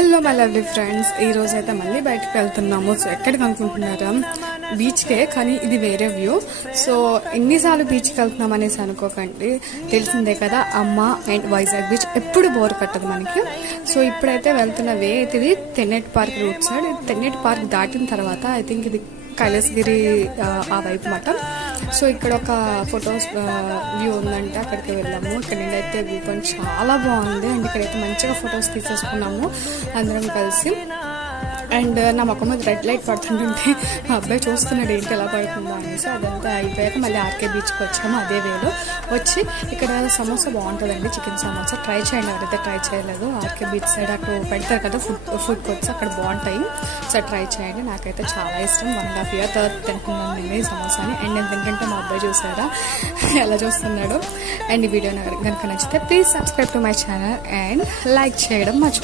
Hello my lovely friends, ఈ రోజు అయితే మళ్ళీ బయటకు వెళ్తున్నాము. సో ఎక్కడికి అనుకుంటున్నారా? బీచ్కే, కానీ ఇది వేరే వ్యూ. సో ఎన్నిసార్లు బీచ్కి వెళ్తున్నాం అనేసి అనుకోకండి, తెలిసిందే కదా, అమ్మ అండ్ వైజాగ్ బీచ్ ఎప్పుడు బోర్ కట్టదు మనకి. సో ఇప్పుడైతే వెళ్తున్న వే అయితే ఇది Tenneti park route side. Tenneti park దాటిన తర్వాత ఐ థింక్ ఇది కైలాసగిరి ఆ వైపు మాట. సో ఇక్కడ ఒక ఫొటోస్ వ్యూ ఉందంటే అక్కడికి వెళ్ళాము. ఇక్కడ నుండి అయితే వ్యూ పాయింట్ చాలా బాగుంది అండ్ ఇక్కడైతే మంచిగా ఫొటోస్ తీసేసుకున్నాము అందరం కలిసి. అండ్ నా మొక్క మీద రెడ్ లైట్ పడుతుంటుంటే మా అబ్బాయి చూస్తున్నాడు ఏంటి ఎలా పడుతుందో అనేసి. అదంతా అయిపోయాక మళ్ళీ ఆర్కే బీచ్కి వచ్చాము. అదే వేలో వచ్చి ఇక్కడ సమోసా బాగుంటుందండి, చికెన్ సమోసా ట్రై చేయండి ఎవరైతే ట్రై చేయలేదు. ఆర్కే బీచ్ సైడ్ అక్కడ పెడతారు కదా ఫుడ్ కోర్ట్స్, అక్కడ బాగుంటాయి. సో ట్రై చేయండి, నాకైతే చాలా ఇష్టం. 1.5 years తర్వాత తింటున్నాను నేను ఈ సమోసాని. అండ్ నేను తింటుంటే మా అబ్బాయి చూసారా ఎలా చూస్తున్నాడు. అండ్ ఈ వీడియో కనుక నచ్చితే please subscribe to my channel and like చేయడం మర్చిపోండి.